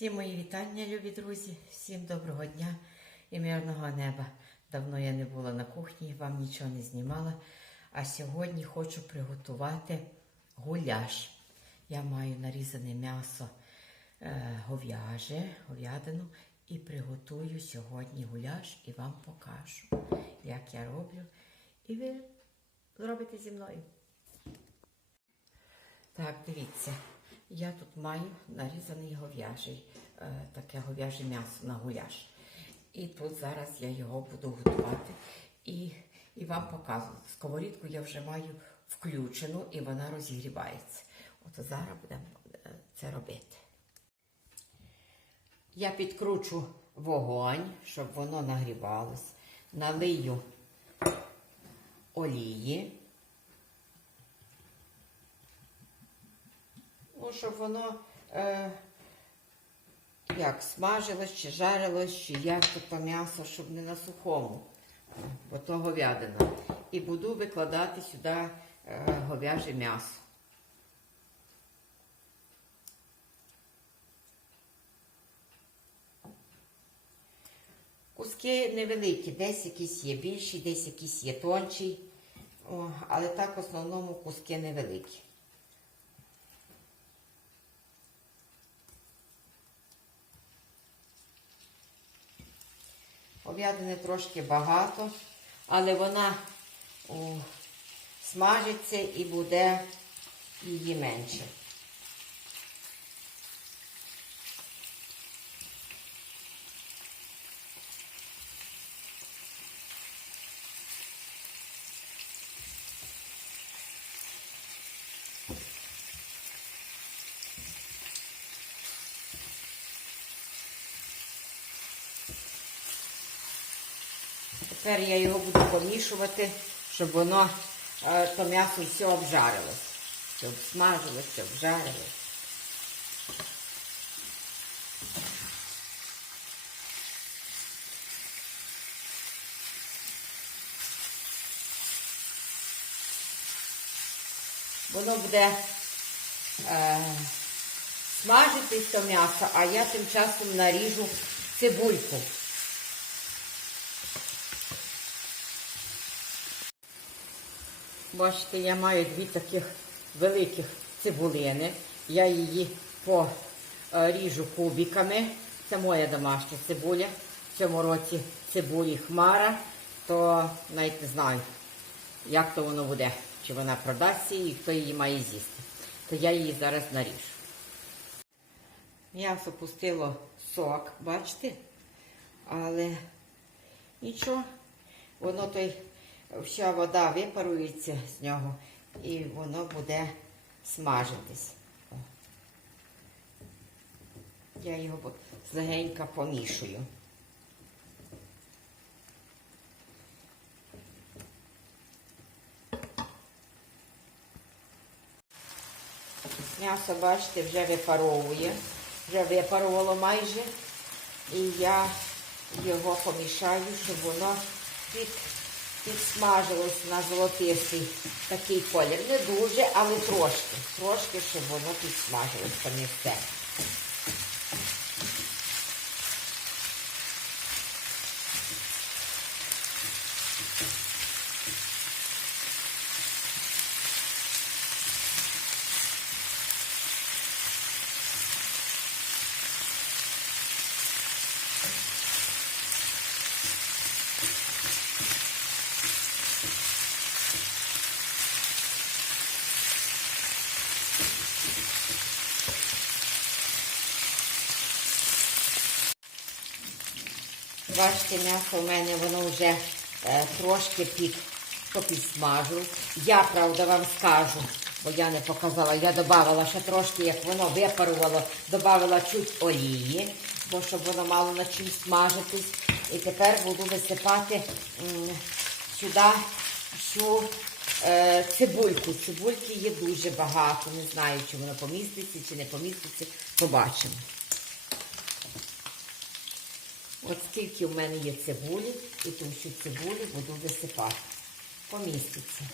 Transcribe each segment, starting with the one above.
Всім мої вітання, любі друзі, всім доброго дня і мирного неба. Давно я не була на кухні, вам нічого не знімала. А сьогодні хочу приготувати гуляш. Я маю нарізане м'ясо е, говяже, говядину і приготую сьогодні гуляш і вам покажу, як я роблю. І ви зробите зі мною. Так, дивіться, я тут маю нарізаний говяжий, е, таке говяже м'ясо на гуляш. І тут зараз я його буду готувати і, і вам показую. Сковорідку я вже маю включену і вона розігрівається. От зараз будемо е, це робити. Я підкручу вогонь, щоб воно нагрівалось. Налию олії. Щоб воно е, як смажилось, чи жарилось, чи як то м'ясо, щоб не на сухому, бо то говядина. І буду викладати сюди е, говяже м'ясо. Куски невеликі, десь якісь є більші, десь якісь є тонші, але так в основному куски невеликі. Говядини трошки багато, але вона о, смажиться і буде її менше. Тепер я його буду помішувати, щоб воно, е, то м'ясо все обжарилось. Щоб смажилось, щоб обжарилось. Воно буде е, смажитись то м'ясо, а я тим часом наріжу цибульку. Бачите, я маю дві таких великих цибулини. Я її поріжу кубиками. Це моя домашня цибуля. В цьому році цибулі хмара, то навіть не знаю, як то воно буде, чи вона продасться і хто її має з'їсти. То я її зараз наріжу. М'ясо пустило сок, бачите? Але нічого, воно той вся вода випарується з нього і воно буде смажитись. Я його легенько помішую. М'ясо, бачите, вже випаровує, вже випарувало майже. І я його помішаю, щоб воно під підсмажилось на золотистий такий колір. Не дуже, але трошки. Трошки, щоб воно підсмажилось, не Бачите, м'ясо у мене воно вже е, трошки під, попідсмажилось. Я, правда, вам скажу, бо я не показала, я додавала ще трошки, як воно випарувало, додавала чуть олії, бо щоб воно мало на чим смажитись. І тепер буду висипати м, сюди всю е, цибульку. Цибульки є дуже багато. Не знаю, чи воно поміститься, чи не поміститься. Побачимо. От скільки в мене є цибулі, і ту всю цибулі буду висипати. Поміститься.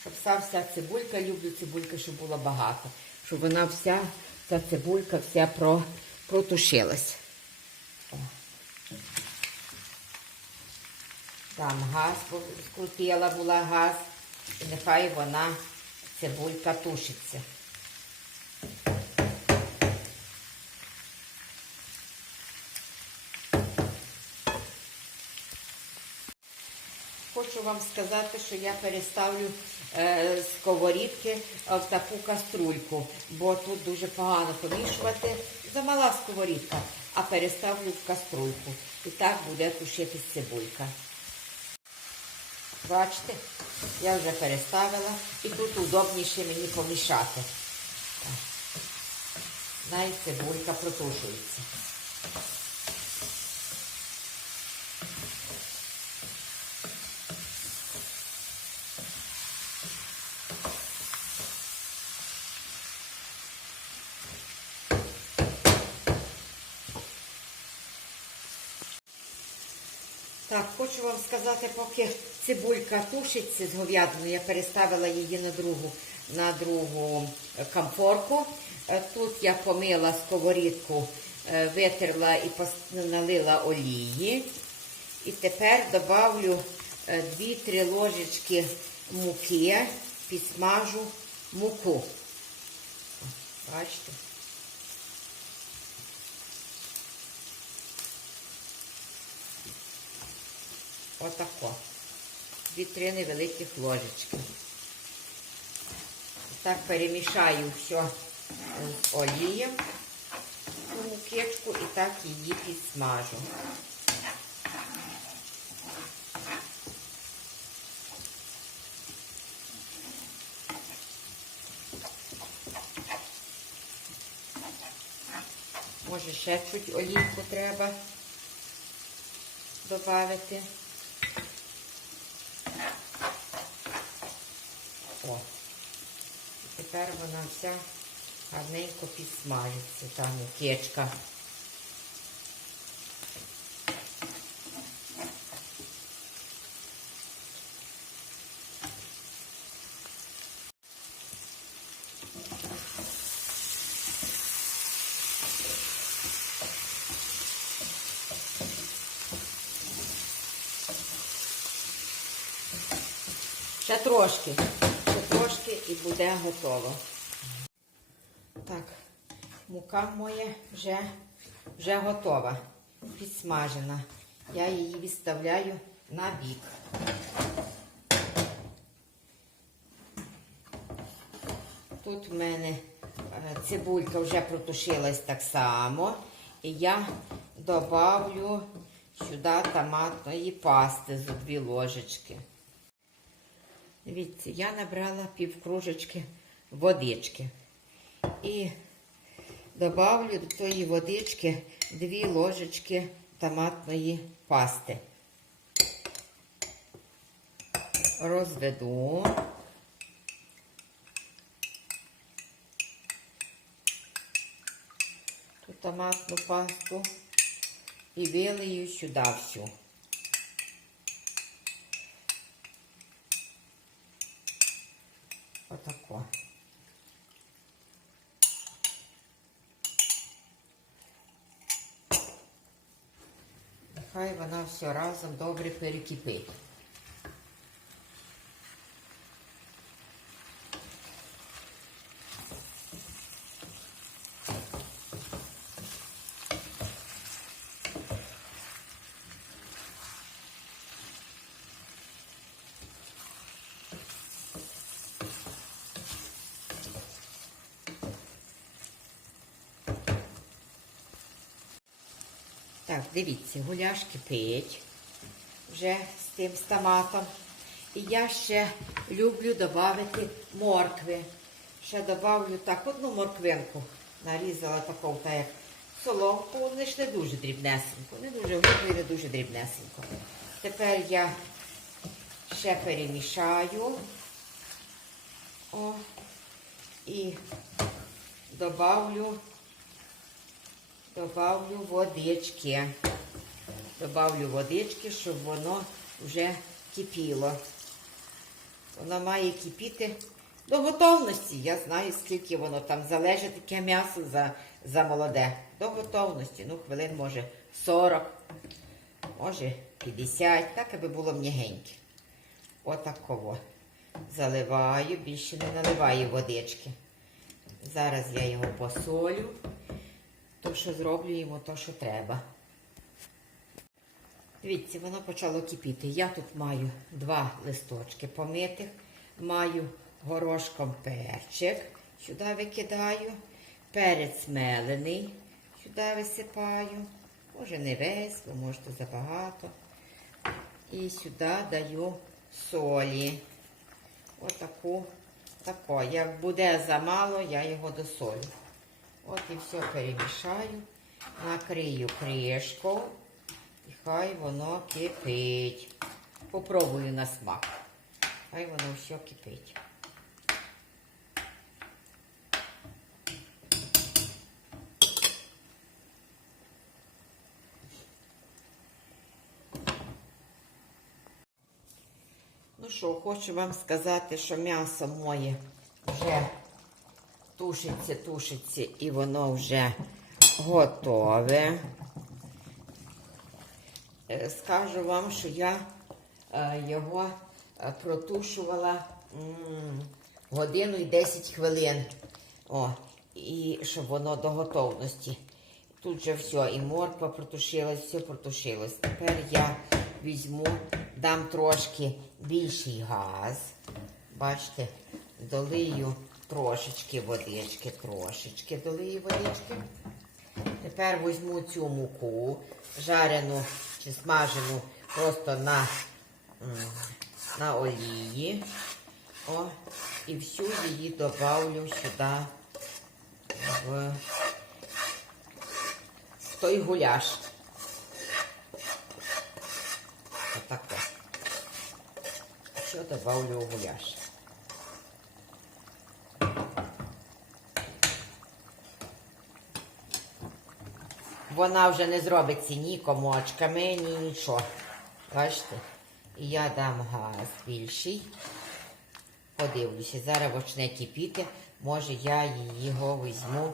Щоб вся вся цибулька, люблю цибулька, щоб була багато, щоб вона вся, ця цибулька вся про, протушилась. Там газ скрутила була газ, і нехай вона цибулька тушиться. Хочу вам сказати, що я переставлю е, сковорідки в таку каструльку, бо тут дуже погано помішувати. Замала сковорідка, а переставлю в каструльку. І так буде тушитись цибулька. Бачите, я вже переставила і тут удобніше мені помішати. Най цибулька протушується. Так, хочу вам сказати, поки цибулька тушиться з говядиною, я переставила її на другу, на другу е, камфорку. Е, Тут я помила сковорідку, е, витерла і налила олії. І тепер добавлю 2-3 ложечки муки, підсмажу муку. Бачите? Отако. Дві-три невеликих ложечки. Так перемішаю все з олієм у мукечку і так її підсмажу. Може ще чуть олійку треба додати. О. І тепер вона вся гарненько підсмажиться, та мукечка. Ще трошки, ще трошки і буде готово. Так, мука моя вже, вже готова, підсмажена. Я її відставляю на бік. Тут в мене е, цибулька вже протушилась так само. І я добавлю сюди томатної пасти з дві ложечки. Дивіться, я набрала пів кружечки водички. І добавлю до тої водички дві ложечки томатної пасти. Розведу. Ту томатну пасту і вилию сюди всю. Отако. Нехай вона все разом добре перекипить. Так, дивіться, гуляш кипить вже з тим з. І я ще люблю додати моркви. Ще додавлю так одну морквинку. Нарізала таку, так як соломку, вони ж не дуже дрібнесенько, не дуже глибоко, не дуже дрібнесенько. Тепер я ще перемішаю. О, і добавлю Добавлю водички. Добавлю водички, щоб воно вже кипіло. Вона має кипіти до готовності. Я знаю, скільки воно там залежить таке м'ясо за, за молоде. До готовності. Ну, хвилин, може, 40, може 50, так аби було м'ягеньке. Отаково. Заливаю, більше не наливаю водички. Зараз я його посолю, то що зроблю йому то, що треба. Дивіться, воно почало кипіти. Я тут маю два листочки помитих, маю горошком перчик, сюди викидаю, перець мелений, сюди висипаю. Може не весь, бо можете забагато. І сюди даю солі. Отаку, тако. Як буде замало, я його досолю. От і все перемішаю, накрию кришку. І хай воно кипить. Попробую на смак. Хай воно все кипить. Ну що, хочу вам сказати, що м'ясо моє вже тушиться, тушиться, і воно вже готове. Е, Скажу вам, що я е, його е, протушувала годину і 10 хвилин. О, і щоб воно до готовності. Тут вже все, і морква протушилась, все протушилось. Тепер я візьму, дам трошки більший газ. Бачите, долию трошечки водички, трошечки долию водички. Тепер візьму цю муку, жарену чи смажену просто на, на олії. О, і всю її добавлю сюди в той гуляш. Отако. Все добавлю в гуляш. Вона вже не зробиться ні комочками, ні нічого. Бачите? І я дам газ більший. Подивлюся, зараз почне кипіти. Може я його візьму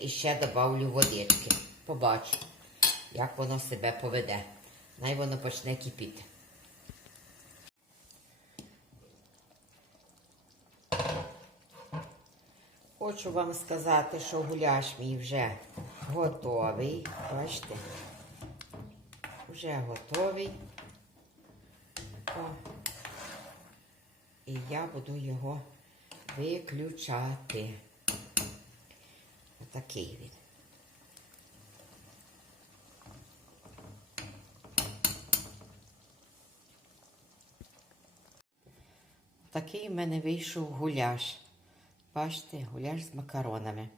і ще добавлю водички. Побачу, як воно себе поведе. Най воно почне кипіти. Хочу вам сказати, що гуляш мій вже готовий. Бачите? Вже готовий. О. І я буду його виключати. Отакий він. Такий в мене вийшов гуляш. Бачите, гуляш з макаронами.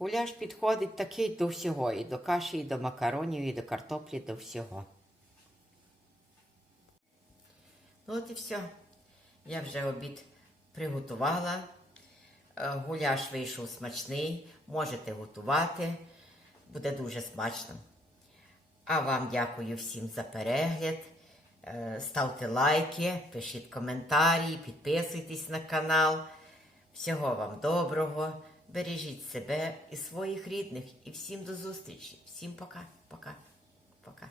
Гуляш підходить такий до всього. І до каші, і до макаронів, і до картоплі, до всього. Ну от і все. Я вже обід приготувала. Е, Гуляш вийшов смачний. Можете готувати. Буде дуже смачно. А вам дякую всім за перегляд. Е, Ставте лайки, пишіть коментарі, підписуйтесь на канал. Всього вам доброго бережіть себе і своїх рідних. І всім до зустрічі. Всім пока, пока, пока.